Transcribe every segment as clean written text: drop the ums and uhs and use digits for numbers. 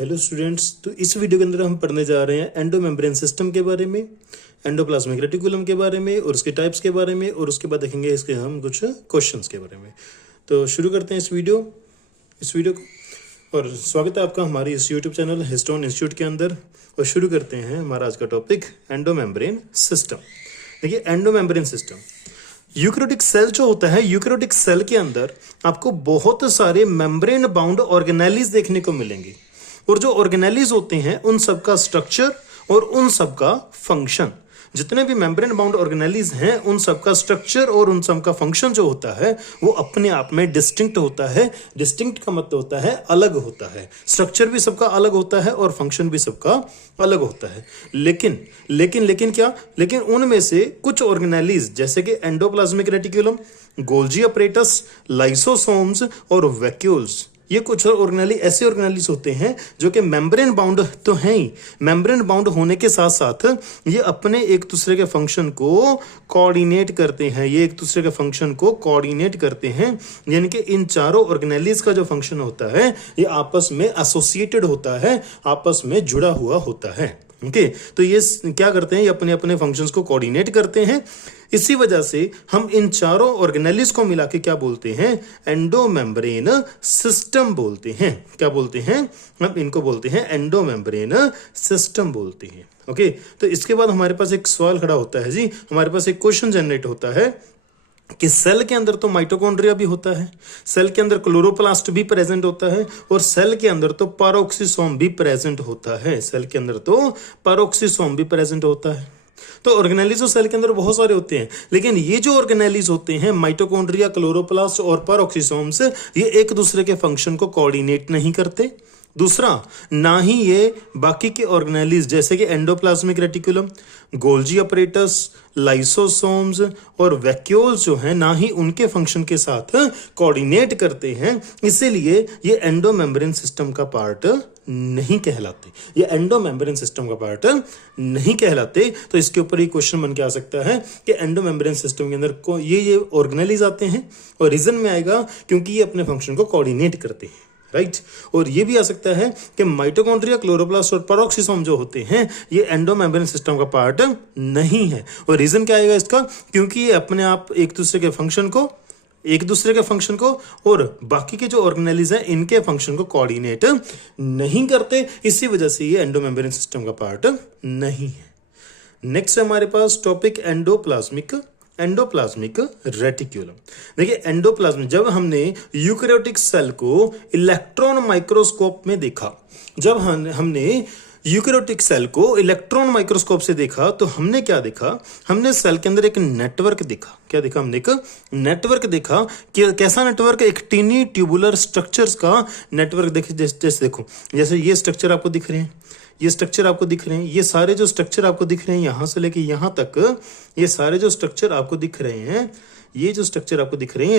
Hello students, तो इस video के अंदर हम पढ़ने जा रहे हैं एंडो मेम्ब्रेन सिस्टम के बारे में, एंडोप्लाज्मिक रेटिकुलम के बारे में और उसके टाइप्स के बारे में, और उसके बाद देखेंगे इसके हम कुछ क्वेश्चंस के बारे में। तो शुरू करते हैं इस वीडियो को। और स्वागत है आपका हमारे इस यूट्यूब चैनल हिस्टोन इंस्टीट्यूट के अंदर। और शुरू करते हैं हमारा आज का टॉपिक एंडो मेम्ब्रेन सिस्टम। देखिए, endo membrane system, eukaryotic cell जो होता है, यूकैरियोटिक सेल के अंदर आपको बहुत सारे मेम्ब्रेन बाउंड ऑर्गेनेलीज देखने को मिलेंगे। और जो ऑर्गेनेलीज होते हैं उन सब का स्ट्रक्चर और उन सब का फंक्शन, जितने भी मेम्ब्रेन बाउंड ऑर्गेनेलीज हैं उन सब का स्ट्रक्चर और उन सब का फंक्शन जो होता है वो अपने आप में डिस्टिंक्ट होता है। डिस्टिंक्ट का मतलब होता है अलग होता है। स्ट्रक्चर भी सबका अलग होता है और फंक्शन भी सबका अलग होता है। लेकिन उनमें से कुछ ऑर्गेनेलीज जैसे कि endoplasmic reticulum, Golgi apparatus, lysosomes और वैक्यूल्स, ये कुछ ऑर्गेनेली ऐसे ऑर्गेनेलीज होते हैं जो कि मेम्ब्रेन बाउंड तो हैं ही। मेम्ब्रेन बाउंड होने के साथ साथ ये अपने एक दूसरे के फंक्शन को कोऑर्डिनेट करते हैं। यानी कि इन चारों ऑर्गेनेलीज का जो फंक्शन होता है ये आपस में एसोसिएटेड होता है, आपस में जुड़ा हुआ होता है। ओके, तो ये क्या करते हैं, ये अपने अपने फंक्शंस को कोऑर्डिनेट करते हैं। इसी वजह से हम इन चारों ऑर्गेनेलीज को मिला के क्या बोलते हैं, एंडो मेम्ब्रेन सिस्टम बोलते हैं। क्या बोलते हैं, हम इनको बोलते हैं एंडो मेम्ब्रेन सिस्टम बोलते हैं। ओके, तो इसके बाद हमारे पास एक सवाल खड़ा होता है जी, हमारे पास एक क्वेश्चन जनरेट होता है कि सेल के अंदर तो माइटोकॉन्ड्रिया भी होता है, सेल के अंदर क्लोरोप्लास्ट भी प्रेजेंट होता है, और सेल के अंदर तो पैरोक्सिसोम भी प्रेजेंट होता है। तो ऑर्गेनेलीज सेल के अंदर बहुत सारे होते हैं, लेकिन ये जो ऑर्गेनेलीज होते हैं माइटोकॉन्ड्रिया, क्लोरोप्लास्ट और पैरोक्सिसोम्स, ये एक दूसरे के फंक्शन को कोऑर्डिनेट नहीं करते। दूसरा, ना ही ये बाकी के ऑर्गेनेलीज जैसे कि endoplasmic reticulum, Golgi apparatus, lysosomes और वैक्यूल्स जो हैं, ना ही उनके फंक्शन के साथ कोऑर्डिनेट करते हैं। इसीलिए ये एंडो मेम्ब्रेन सिस्टम का पार्ट नहीं कहलाते। तो इसके ऊपर ये क्वेश्चन बन के आ सकता है कि एंडो मेम्ब्रेन सिस्टम के अंदर को ये ऑर्गेनेलीज आते हैं, और रीजन में आएगा क्योंकि ये अपने फंक्शन को कोऑर्डिनेट करते हैं, राइट। और ये भी आ सकता है कि माइटोकॉन्ड्रिया, क्लोरोप्लास्ट और पैरोक्सिसोम जो होते हैं ये एंडो मेम्ब्रेन सिस्टम का पार्ट नहीं है। और रीजन क्या आएगा इसका, क्योंकि ये अपने आप एक दूसरे के फंक्शन को और बाकी के जो ऑर्गेनेलीज हैं इनके फंक्शन को कोऑर्डिनेट नहीं करते। इसी वजह से ये एंडो मेम्ब्रेन सिस्टम का पार्ट नहीं है। नेक्स्ट है हमारे पास टॉपिक एंडोप्लाज्मिक रेटिकुलम। देखिए, एंडोप्लाज्म, जब हमने यूकैरियोटिक सेल को इलेक्ट्रॉन माइक्रोस्कोप में देखा, जब हमने यूकैरियोटिक सेल को इलेक्ट्रॉन माइक्रोस्कोप से देखा, तो हमने क्या देखा, हमने सेल के अंदर एक नेटवर्क देखा। क्या देखा, हमने एक नेटवर्क देखा। कि कैसा नेटवर्क, एक टीनी ट्यूबुलर स्ट्रक्चर्स का नेटवर्क देखे। जैसे देखो, जैसे ये स्ट्रक्चर आपको दिख रहे हैं, ये स्ट्रक्चर आपको दिख रहे हैं, ये सारे जो स्ट्रक्चर आपको दिख रहे हैं यहां से लेके यहां तक, ये सारे जो स्ट्रक्चर आपको दिख रहे हैं, ये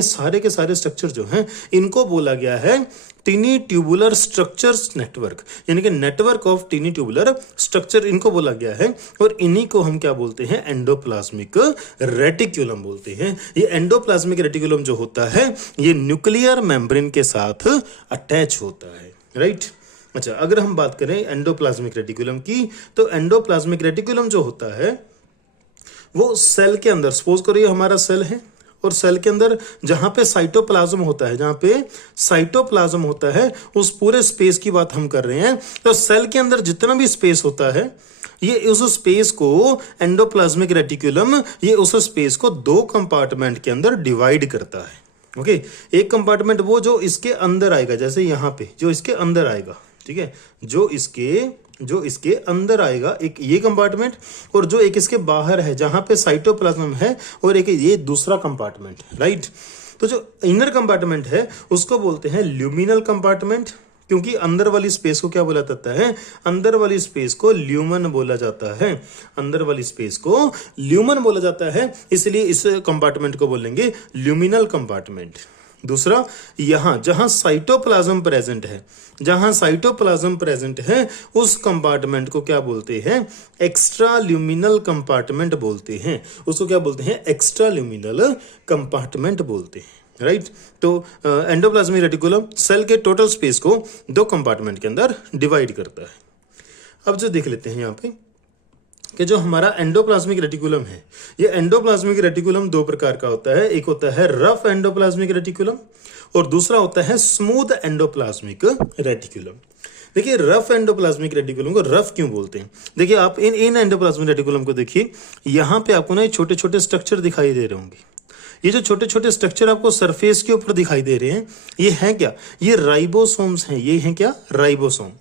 सारे के सारे स्ट्रक्चर जो हैं इनको बोला गया है टीनी ट्यूबुलर स्ट्रक्चर्स नेटवर्क, यानी कि network of tiny tubular structure इनको बोला गया है। और इन्हीं को हम क्या बोलते हैं, एंडोप्लाज्मिक रेटिकुलम बोलते हैं। ये एंडोप्लाज्मिक रेटिकुलम जो होता है ये न्यूक्लियर मेम्ब्रेन के साथ अटैच होता है, राइट। अच्छा, अगर हम बात करें एंडोप्लाज्मिक रेटिकुलम की, तो एंडोप्लाज्मिक रेटिकुलम जो होता है वो सेल के अंदर, सपोज करो ये हमारा सेल है, और सेल के अंदर जहां पे साइटोप्लाज्म होता है, उस पूरे स्पेस की बात हम कर रहे हैं। तो सेल के अंदर जितना भी स्पेस होता है, ये उस स्पेस को एंडोप्लाज्मिक रेटिकुलम ये उस स्पेस को दो कंपार्टमेंट के अंदर डिवाइड करता है। ओके, एक कंपार्टमेंट वो जो इसके अंदर आएगा, जैसे यहां पे जो इसके अंदर आएगा, ठीक है, जो इसके अंदर आएगा एक ये कंपार्टमेंट, और जो एक इसके बाहर है जहां पे साइटोप्लाज्म है, और एक ये दूसरा कंपार्टमेंट, राइट। तो जो इनर कंपार्टमेंट है उसको बोलते हैं ल्यूमिनल कंपार्टमेंट, क्योंकि अंदर वाली स्पेस को क्या बोला जाता है, अंदर वाली स्पेस को ल्यूमन बोला जाता है, इसलिए इस कंपार्टमेंट को बोलेंगे ल्यूमिनल कंपार्टमेंट। दूसरा, यहां जहां साइटोप्लाज्म प्रेजेंट है उस कंपार्टमेंट को क्या बोलते हैं, एक्स्ट्रा ल्यूमिनल कंपार्टमेंट बोलते हैं। राइट। तो एंडोप्लाज्मिक रेटिकुलम सेल के टोटल स्पेस को दो कंपार्टमेंट के अंदर डिवाइड करता है। अब जो देख लेते हैं यहाँ पे कि जो हमारा एंडोप्लाज्मिक रेटिकुलम है, ये एंडोप्लाज्मिक रेटिकुलम दो प्रकार का होता है। एक होता है रफ एंडोप्लाज्मिक रेटिकुलम और दूसरा होता है स्मूथ एंडोप्लाज्मिक रेटिकुलम। देखिए रफ एंडोप्लाज्मिक रेटिकुलम को रफ क्यों बोलते हैं? देखिए आप इन एंडोप्लाज्मिक रेटिकुलम को देखिए, यहाँ पे आपको ना छोटे छोटे स्ट्रक्चर दिखाई दे रहे होंगे। ये जो छोटे छोटे स्ट्रक्चर आपको सरफेस के ऊपर दिखाई दे रहे हैं, ये हैं क्या? ये राइबोसोम्स हैं। ये हैं क्या? राइबोसोम।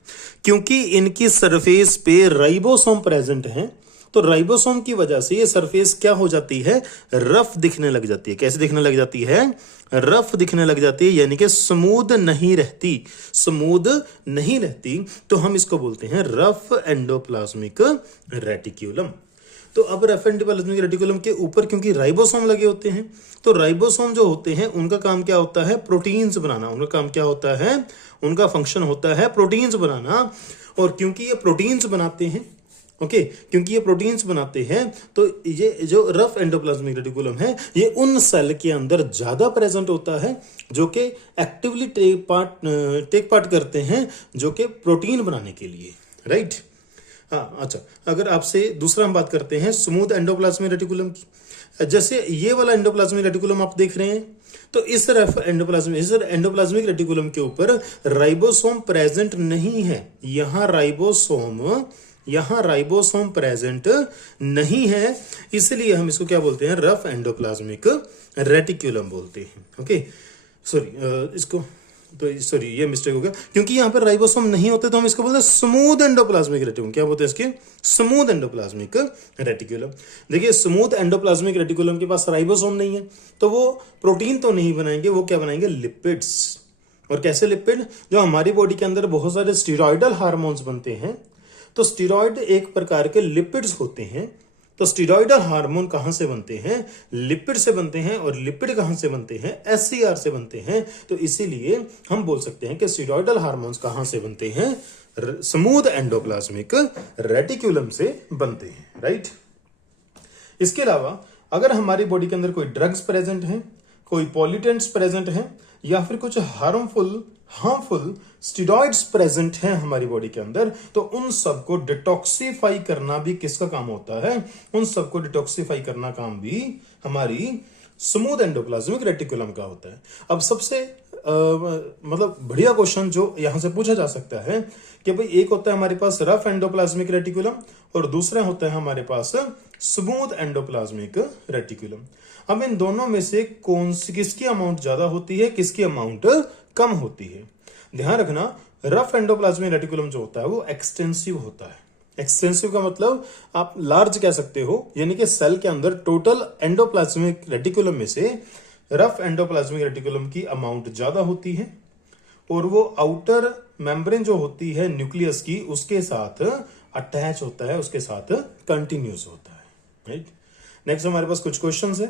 क्योंकि इनकी सरफेस पे राइबोसोम प्रेजेंट हैं, तो राइबोसोम की वजह से ये सरफेस क्या हो जाती है? रफ दिखने लग जाती है। कैसे दिखने लग जाती है? रफ दिखने लग जाती है, यानी कि स्मूथ नहीं रहती। स्मूथ नहीं रहती तो हम इसको बोलते हैं रफ एंडोप्लाज्मिक रेटिकुलम। तो अब रफ एंडोप्लाज्मिक रेटिकुलम के ऊपर क्योंकि राइबोसोम लगे होते हैं, तो राइबोसोम जो होते हैं उनका काम क्या होता है? प्रोटीन्स बनाना। उनका काम क्या होता है? उनका फंक्शन होता है प्रोटीन्स बनाना। और क्योंकि ये प्रोटीन्स बनाते हैं, ओके, क्योंकि ये प्रोटीन्स बनाते हैं, तो ये जो रफ एंडोप्लाज्मिक रेटिकुलम है ये उन सेल के अंदर ज्यादा प्रेजेंट होता है जो कि एक्टिवली टेक पार्ट करते हैं जो कि प्रोटीन बनाने के लिए, राइट। हाँ, अच्छा, अगर आपसे दूसरा हम बात करते हैं स्मूथ एंडोप्लाज्मिक रेटिकुलम की। जैसे ये वाला एंडोप्लाज्मिक रेटिकुलम आप देख रहे हैं, तो इस एंडोप्लाज्मिक रेटिकुलम के ऊपर राइबोसोम प्रेजेंट नहीं है। यहाँ राइबोसोम प्रेजेंट नहीं है, इसलिए हम इसको क्या बोलते हैं? रफ एंडोप्लाज्मिक रेटिकुलम बोलते हैं। ओके, सॉरी ये मिस्टेक हो गया, क्योंकि यहाँ पर राइबोसोम नहीं होते तो हम इसको बोलते हैं स्मूथ एंडोप्लाज्मिक रेटिकुलम। क्या बोलते हैं इसके? Smooth endoplasmic reticulum. देखिए स्मूथ एंडोप्लाज्मिक रेटिकुलम के पास राइबोसोम नहीं है, तो वो प्रोटीन तो नहीं बनाएंगे, वो क्या बनाएंगे? लिपिड्स। और कैसे लिपिड? जो हमारी बॉडी के अंदर बहुत सारे स्टीरॉयडल हार्मोन्स बनते हैं, तो स्टीरॉयड एक प्रकार के लिपिड्स होते हैं। तो स्टीरॉयडल हार्मोन कहां से बनते हैं? लिपिड से बनते हैं। और लिपिड कहां से बनते हैं? एससीआर से बनते हैं। तो इसीलिए हम बोल सकते हैं कि स्टीरॉयडल हार्मोन्स कहां से बनते हैं? स्मूथ एंडोप्लाज्मिक रेटिकुलम से बनते हैं, राइट। इसके अलावा अगर हमारी बॉडी के अंदर कोई ड्रग्स प्रेजेंट हैं, कोई पॉल्यूटेंट्स प्रेजेंट हैं, या फिर कुछ हार्मफुल स्टीरॉइड्स प्रेजेंट हैं हमारी बॉडी के अंदर, तो उन सबको डिटॉक्सिफाई करना भी किसका काम होता है? उन सबको डिटॉक्सिफाई करना काम भी हमारी स्मूथ एंडोप्लाज्मिक रेटिकुलम का होता है। अब सबसे मतलब बढ़िया क्वेश्चन जो यहां से पूछा जा सकता है कि भाई एक होता है हमारे पास रफ एंडोप्लाज्मिक रेटिकुलम और दूसरा होता है हमारे पास स्मूथ एंडोप्लाज्मिक रेटिकुलम। अब इन दोनों में से किसकी अमाउंट ज्यादा होती है, किसकी अमाउंट कम होती है? ध्यान रखना, रफ एंडोप्लाज्मिक रेटिकुलम जो होता है वो एक्सटेंसिव होता है। एक्सटेंसिव का मतलब आप लार्ज कह सकते हो, यानी कि सेल के अंदर टोटल एंडोप्लाज्मिक रेटिकुलम में से रफ एंडोप्लाज्मिक रेटिकुलम की अमाउंट ज्यादा होती है और वो आउटर मेम्ब्रेन जो होती है न्यूक्लियस की उसके साथ अटैच होता है, उसके साथ कंटिन्यूस होता है, राइट। नेक्स्ट हमारे पास कुछ क्वेश्चंस है,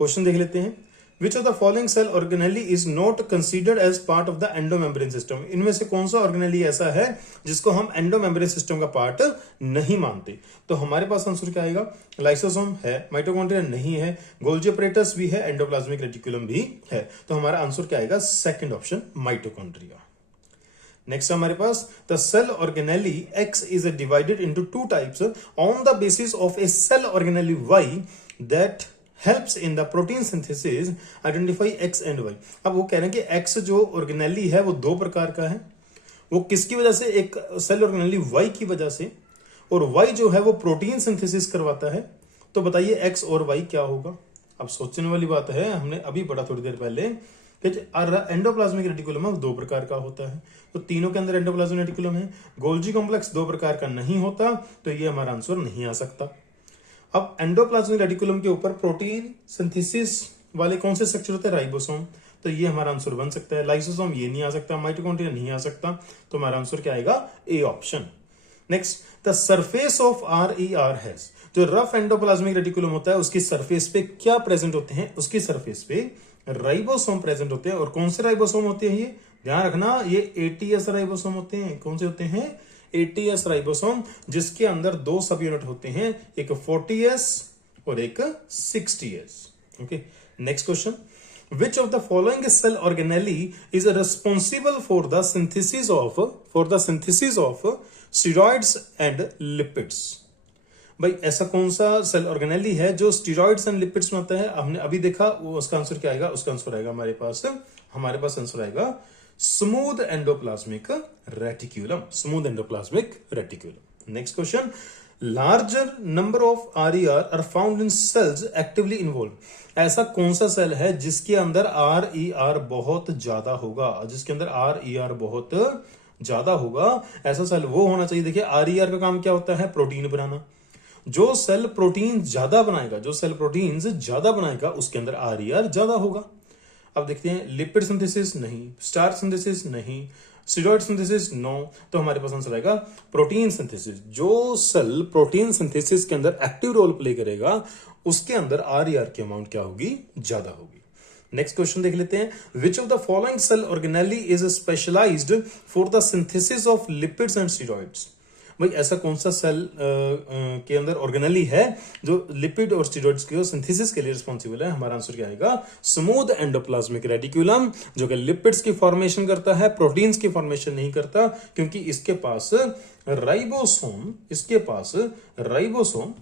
क्वेश्चन देख लेते हैं। Which of the following cell organelle is not considered as part of the endomembrane system? इनमें से कौन सा ऑर्गेनेली ऐसा है जिसको हम एंडोमेम्ब्रेन सिस्टम का पार्ट नहीं मानते? तो हमारे पास आंसर क्या आएगा? लाइसोसोम है, माइटोकॉन्ड्रिया नहीं है, गोल्जी apparatus भी है, एंडोप्लाज्मिक रेटिकुलम भी है। तो हमारा आंसर क्या आएगा? Second option, mitochondria. नेक्स्ट हमारे पास the cell organelle X is divided into two types on the basis of a cell organelle Y that helps in the protein synthesis. Identify X and Y. अब वो कह रहे हैं कि X जो organelle है वो दो प्रकार का है। वो किसकी वजह से? एक सेल ऑर्गेनेली Y की वजह से, और Y जो है वो प्रोटीन सिंथेसिस करवाता है। तो बताइए X और Y क्या होगा? अब सोचने वाली बात है, हमने अभी पढ़ा थोड़ी देर पहले कि एंडोप्लाज्मिक रेटिकुलम है वो दो प्रकार का होता है, तो तीनों के अंदर एंडोप्लाज्मिक रेटिकुलम है। गोल्जी कॉम्प्लेक्स दो प्रकार का नहीं होता, तो ये हमारा आंसर नहीं आ सकता। अब एंडोप्लाज्मिक रेटिकुलम के ऊपर प्रोटीन सिंथेसिस वाले कौन से स्ट्रक्चर होते हैं? राइबोसोम, तो ये हमारा आंसर बन सकता है। लाइसोसोम ये नहीं आ सकता, माइटोकॉन्ड्रिया नहीं आ सकता, तो हमारा आंसर क्या आएगा? A option. Next, the surface of RER has, जो रफ एंडोप्लाज्मिक रेटिकुलम होता है उसकी सरफेस पे क्या प्रेजेंट होते हैं? उसकी सरफेस पे राइबोसोम प्रेजेंट होते हैं। और कौन से राइबोसोम होते हैं? ये ध्यान रखना, ये ATS राइबोसोम होते हैं। कौन से होते हैं? ATS राइबोसोम, जिसके अंदर दो सब यूनिट होते हैं, एक 40S और एक 60S। Okay, next question, Which of the following cell organelle is responsible for the synthesis of steroids and lipids? भाई ऐसा कौन सा सेल ऑर्गेनेली है जो स्टीरॉइड्स एंड लिपिड्स में आता है? हमने अभी देखा, वो उसका आंसर क्या आएगा? उसका आंसर आएगा हमारे पास आंसर आएगा smooth endoplasmic reticulum. Smooth endoplasmic reticulum. Next question, larger number of RER are found in cells actively involved. ऐसा कौन सा सेल है जिसके अंदर RER बहुत ज्यादा होगा? जिसके अंदर RER बहुत ज्यादा होगा, ऐसा सेल वो होना चाहिए। देखिए RER का काम क्या होता है? प्रोटीन बनाना। जो सेल प्रोटीन ज्यादा बनाएगा उसके अंदर RER ज्यादा होगा। अब देखते हैं, लिपिड सिंथेसिस नहीं, स्टार्च सिंथेसिस नहीं, स्टेरॉइड सिंथेसिस नो, तो हमारे पास आंसर आएगा प्रोटीन सिंथेसिस। जो सेल प्रोटीन सिंथेसिस के अंदर एक्टिव रोल प्ले करेगा उसके अंदर RER की अमाउंट क्या होगी? ज्यादा होगी। नेक्स्ट क्वेश्चन देख लेते हैं, which of the following cell organelle is specialised for the synthesis of lipids and steroids? भाई ऐसा कौन सा सेल के अंदर ऑर्गेनेली है जो लिपिड और स्टेरॉइड्स के सिंथेसिस के लिए रिस्पॉन्सिबल है? हमारा आंसर क्या आएगा? स्मूथ एंडोप्लाज्मिक रेटिक्यूलम, जो कि लिपिड्स की फॉर्मेशन करता है, प्रोटीन्स की फॉर्मेशन नहीं करता, क्योंकि इसके पास राइबोसोम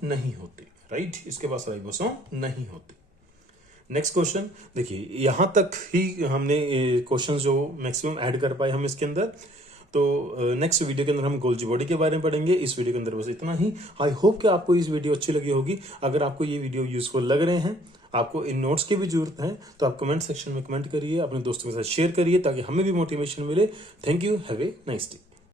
नहीं होते। राइट, इसके पास राइबोसोम नहीं होते। नेक्स्ट क्वेश्चन देखिए, यहां तक ही हमने क्वेश्चन जो मैक्सिमम ऐड कर पाए हम इसके अंदर। तो नेक्स्ट वीडियो के अंदर हम गोल्जी बॉडी के बारे में पढ़ेंगे। इस वीडियो के अंदर बस इतना ही। आई होप कि आपको इस वीडियो अच्छी लगी होगी। अगर आपको ये वीडियो यूजफुल लग रहे हैं, आपको इन नोट्स की भी जरूरत है, तो आप कमेंट सेक्शन में कमेंट करिए, अपने दोस्तों के साथ शेयर करिए ताकि हमें भी मोटिवेशन मिले। Thank you, have a nice day.